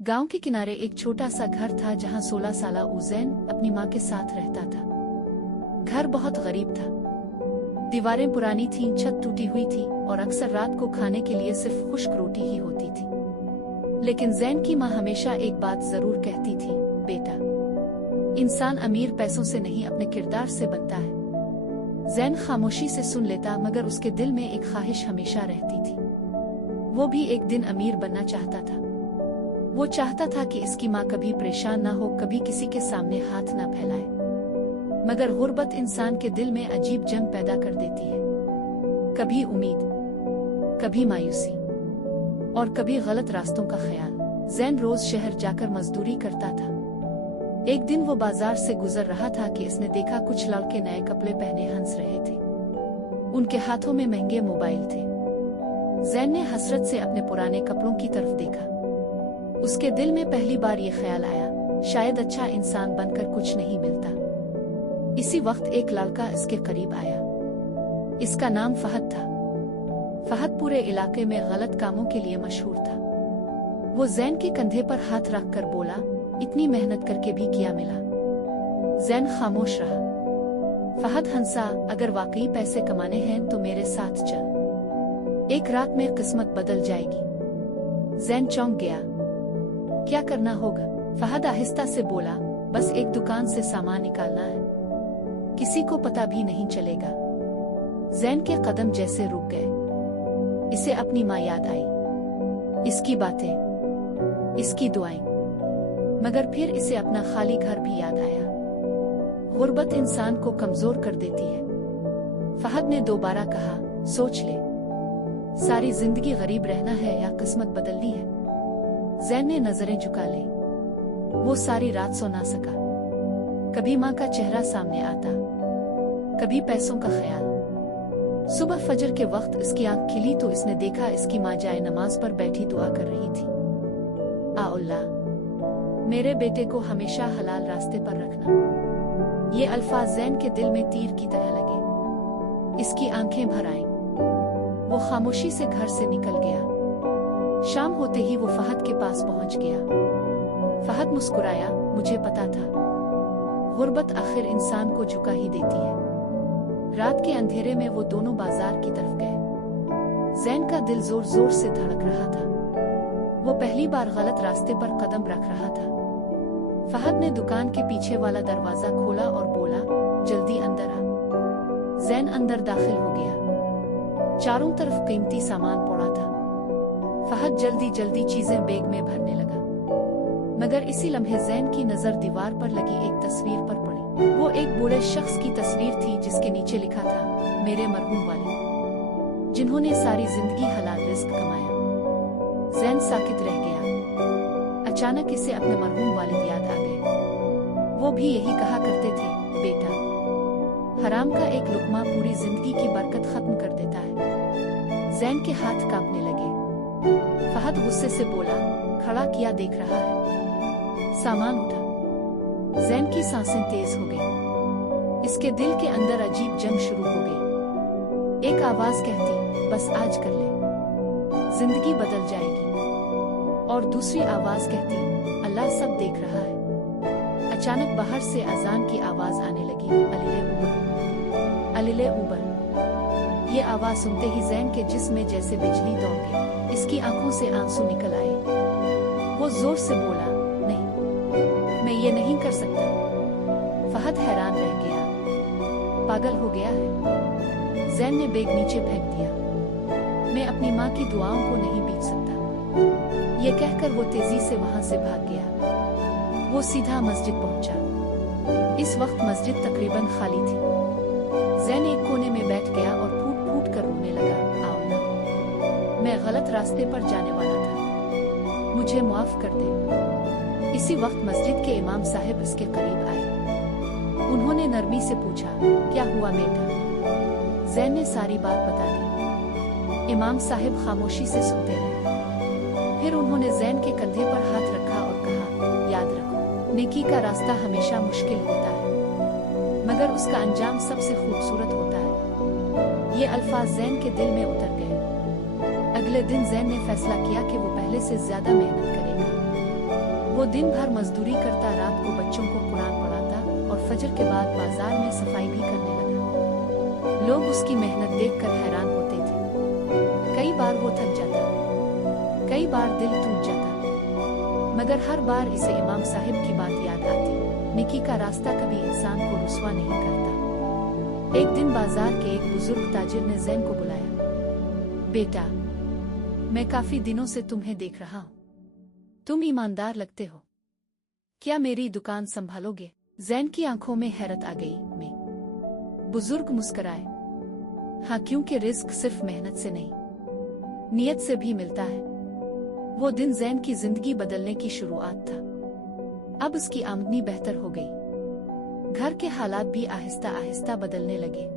गांव के किनारे एक छोटा सा घर था जहां 16 साला उज़ैन अपनी माँ के साथ रहता था। घर बहुत गरीब था, दीवारें पुरानी थीं, छत टूटी हुई थी और अक्सर रात को खाने के लिए सिर्फ खुश्क रोटी ही होती थी। लेकिन ज़ैन की माँ हमेशा एक बात जरूर कहती थी, बेटा, इंसान अमीर पैसों से नहीं अपने किरदार से बनता है। ज़ैन खामोशी से सुन लेता, मगर उसके दिल में एक ख्वाहिश हमेशा रहती थी। वो भी एक दिन अमीर बनना चाहता था। वो चाहता था कि इसकी माँ कभी परेशान ना हो, कभी किसी के सामने हाथ ना फैलाए। मगर गुर्बत इंसान के दिल में अजीब जंग पैदा कर देती है, कभी उम्मीद, कभी मायूसी और कभी गलत रास्तों का ख्याल। ज़ैन रोज शहर जाकर मजदूरी करता था। एक दिन वो बाजार से गुजर रहा था कि इसने देखा कुछ लड़के नए कपड़े पहने हंस रहे थे। उनके हाथों में महंगे मोबाइल थे। ज़ैन ने हसरत से अपने पुराने कपड़ों की तरफ देखा। उसके दिल में पहली बार ये ख्याल आया, शायद अच्छा इंसान बनकर कुछ नहीं मिलता। इसी वक्त एक लड़का इसके करीब आया। इसका नाम फहद था। फहद पूरे इलाके में गलत कामों के लिए मशहूर था। वो ज़ैन के कंधे पर हाथ रखकर बोला, इतनी मेहनत करके भी क्या मिला? ज़ैन खामोश रहा। फहद हंसा, अगर वाकई पैसे कमाने हैं तो मेरे साथ चल, एक रात में किस्मत बदल जाएगी। ज़ैन चौंक गया, क्या करना होगा? फहद आहिस्ता से बोला, बस एक दुकान से सामान निकालना है, किसी को पता भी नहीं चलेगा। ज़ैन के कदम जैसे रुक गए। इसे अपनी माँ याद आई, इसकी बातें, इसकी दुआएं, मगर फिर इसे अपना खाली घर भी याद आया। गुर्बत इंसान को कमजोर कर देती है। फहद ने दोबारा कहा, सोच ले, सारी जिंदगी गरीब रहना है या किस्मत बदलनी है? ज़ैन ने नजरें झुका ली। वो सारी रात सो ना सका। कभी माँ का चेहरा सामने आता, कभी पैसों का ख्याल। सुबह फजर के वक्त इसकी आंख खिली तो इसने देखा इसकी माँ जाए नमाज पर बैठी दुआ कर रही थी। आ अल्लाह, मेरे बेटे को हमेशा हलाल रास्ते पर रखना। ये अल्फाज ज़ैन के दिल में तीर की तरह लगे। इसकी आंखें भर आईं। वो खामोशी से घर से निकल गया। शाम होते ही वो फहद के पास पहुंच गया। फहद मुस्कुराया, मुझे पता था, गुर्बत आखिर इंसान को झुका ही देती है। रात के अंधेरे में वो दोनों बाजार की तरफ गए। ज़ैन का दिल जोर जोर से धड़क रहा था। वो पहली बार गलत रास्ते पर कदम रख रहा था। फहद ने दुकान के पीछे वाला दरवाजा खोला और बोला, जल्दी अंदर आ। ज़ैन अंदर दाखिल हो गया। चारों तरफ कीमती सामान पड़ा था। फहद जल्दी जल्दी चीजें बैग में भरने लगा, मगर इसी लम्हे ज़ैन की नजर दीवार पर लगी एक तस्वीर पर पड़ी। वो एक बूढ़े शख्स की तस्वीर थी जिसके नीचे लिखा था, मेरे मरहूम वालिद, जिन्होंने सारी जिंदगी हलाल रिस्क कमाया। ज़ैन साकित रह गया। अचानक इसे अपने मरहूम वालिद याद आ गए। वो भी यही कहा करते थे, बेटा, हराम का एक लुकमा पूरी जिंदगी की बरकत खत्म कर देता है। ज़ैन के हाथ कांपने लगे। फहद गुस्से से बोला, खड़ा किया देख रहा है? सामान उठा। ज़ैन की सांसें तेज हो गई। इसके दिल के अंदर अजीब जंग शुरू हो गई। एक आवाज कहती, बस आज कर ले, जिंदगी बदल जाएगी। और दूसरी आवाज कहती, अल्लाह सब देख रहा है। अचानक बाहर से अजान की आवाज आने लगी, अलिले ऊबर, अलिले ऊबर। ये आवाज सुनते ही ज़ैन के जिस्म में जैसे बिजली दौड़ गई। इसकी आंखों से आंसू निकल आए। वो जोर से बोला, नहीं, मैं ये नहीं कर सकता। फहद हैरान रह गया, पागल हो गया है? ज़ैन ने बैग नीचे फेंक दिया। मैं अपनी माँ की दुआओं को नहीं बीत सकता। ये कहकर वो तेजी से वहां से भाग गया। वो सीधा मस्जिद पहुंचा। इस वक्त मस्जिद तकरीबन खाली थी। ज़ैन एक कोने में बैठ गया और फूट फूट कर रोने लगा, आओ, मैं गलत रास्ते पर जाने वाला था, मुझे माफ कर दे। इसी वक्त मस्जिद के इमाम साहब इसके करीब आए। उन्होंने नरमी से पूछा, क्या हुआ बेटा? ज़ैन ने सारी बात बता दी। इमाम साहब खामोशी से सुनते रहे। फिर उन्होंने ज़ैन के कंधे पर हाथ रखा और कहा, याद रखो, नेकी का रास्ता हमेशा मुश्किल होता है, मगर उसका अंजाम सबसे खूबसूरत होता है। ये अल्फाज ज़ैन के दिल में उतर गए। अगले दिन ज़ैन ने फैसला किया कि वो पहले से ज्यादा मेहनत करेगा। दिन भर मजदूरी करता, रात को बच्चों को कुरान पढ़ाता और फजर के बाद बाजार में सफाई भी करने लगा। लोग उसकी मेहनत देखकर हैरान होते थे। कई बार वो थक जाता, कई बार दिल टूट जाता, मगर हर बार इसे इमाम साहिब की बात याद आती, नेकी का रास्ता कभी इंसान को रुस्वा नहीं करता। एक दिन बाजार के एक बुजुर्ग ताजिर ने ज़ैन को बुलाया। बेटा, मैं काफी दिनों से तुम्हें देख रहा हूँ, तुम ईमानदार लगते हो, क्या मेरी दुकान संभालोगे? ज़ैन की आंखों में हैरत आ गई। मैं बुजुर्ग मुस्कुराए। हाँ, क्योंकि रिस्क सिर्फ मेहनत से नहीं, नियत से भी मिलता है। वो दिन ज़ैन की जिंदगी बदलने की शुरुआत था। अब उसकी आमदनी बेहतर हो गई, घर के हालात भी आहिस्ता आहिस्ता बदलने लगे।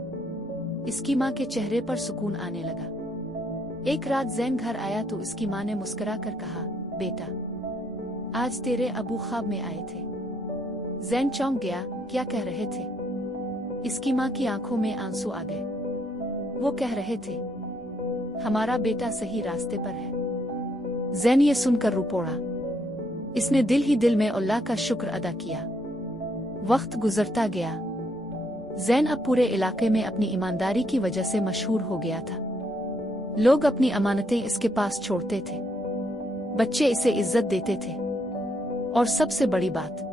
इसकी माँ के चेहरे पर सुकून आने लगा। एक रात ज़ैन घर आया तो इसकी माँ ने मुस्कुरा कर कहा, बेटा, आज तेरे अबू ख्वाब में आए थे। ज़ैन चौंक गया, क्या कह रहे थे? इसकी माँ की आंखों में आंसू आ गए। वो कह रहे थे, हमारा बेटा सही रास्ते पर है। ज़ैन ये सुनकर रो पड़ा। इसने दिल ही दिल में अल्लाह का शुक्र अदा किया। वक्त गुजरता गया। ज़ैन अब पूरे इलाके में अपनी ईमानदारी की वजह से मशहूर हो गया था। लोग अपनी अमानतें इसके पास छोड़ते थे, बच्चे इसे इज्जत देते थे, और सबसे बड़ी बात,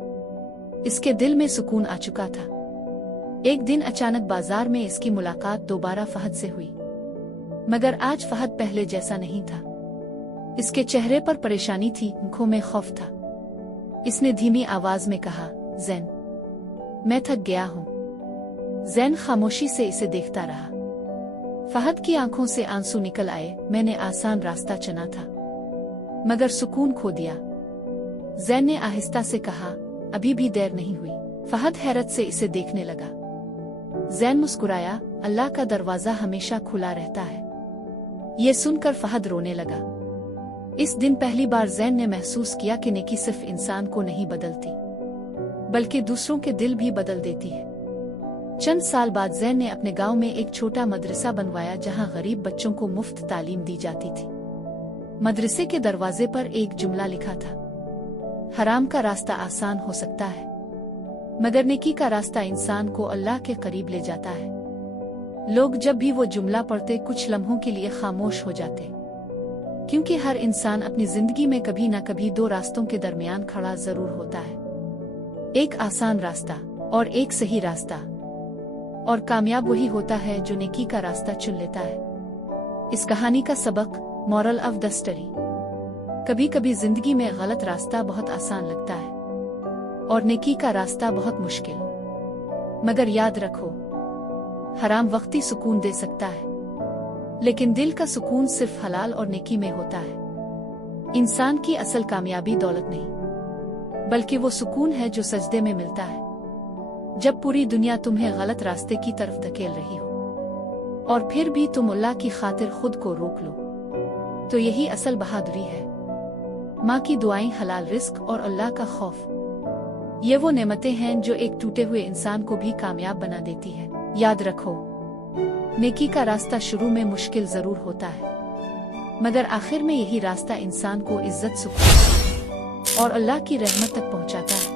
इसके दिल में सुकून आ चुका था। एक दिन अचानक बाजार में इसकी मुलाकात दोबारा फहद से हुई, मगर आज फहद पहले जैसा नहीं था। इसके चेहरे पर परेशानी थी, आंखों में खौफ था। इसने धीमी आवाज में कहा, ज़ैन, मैं थक गया हूँ। ज़ैन खामोशी से इसे देखता रहा। फहद की आंखों से आंसू निकल आए। मैंने आसान रास्ता चुना था, मगर सुकून खो दिया। ज़ैन ने आहिस्ता से कहा, अभी भी देर नहीं हुई। फहद हैरत से इसे देखने लगा। ज़ैन मुस्कुराया, अल्लाह का दरवाजा हमेशा खुला रहता है। ये सुनकर फहद रोने लगा। इस दिन पहली बार ज़ैन ने महसूस किया कि नेकी सिर्फ इंसान को नहीं बदलती, बल्कि दूसरों के दिल भी बदल देती है। चंद साल बाद ज़ैन ने अपने गांव में एक छोटा मदरसा बनवाया, जहां गरीब बच्चों को मुफ्त तालीम दी जाती थी। मदरसे के दरवाजे पर एक जुमला लिखा था, हराम का रास्ता आसान हो सकता है, मगर नेकी का रास्ता इंसान को अल्लाह के करीब ले जाता है। लोग जब भी वो जुमला पढ़ते, कुछ लम्हों के लिए खामोश हो जाते, क्योंकि हर इंसान अपनी जिंदगी में कभी न कभी दो रास्तों के दरमियान खड़ा जरूर होता है, एक आसान रास्ता और एक सही रास्ता। और कामयाब वही होता है जो नेकी का रास्ता चुन लेता है। इस कहानी का सबक, मॉरल ऑफ द स्टोरी, कभी कभी जिंदगी में गलत रास्ता बहुत आसान लगता है और नेकी का रास्ता बहुत मुश्किल, मगर याद रखो, हराम वक्ती सुकून दे सकता है, लेकिन दिल का सुकून सिर्फ हलाल और नेकी में होता है। इंसान की असल कामयाबी दौलत नहीं, बल्कि वो सुकून है जो सजदे में मिलता है, जब पूरी दुनिया तुम्हें गलत रास्ते की तरफ धकेल रही हो और फिर भी तुम अल्लाह की खातिर खुद को रोक लो, तो यही असल बहादुरी है। माँ की दुआएं, हलाल रिस्क और अल्लाह का खौफ, ये वो नेमतें हैं जो एक टूटे हुए इंसान को भी कामयाब बना देती है। याद रखो, नेकी का रास्ता शुरू में मुश्किल जरूर होता है, मगर आखिर में यही रास्ता इंसान को इज्जत, सुकून और अल्लाह की रहमत तक पहुंचाता है।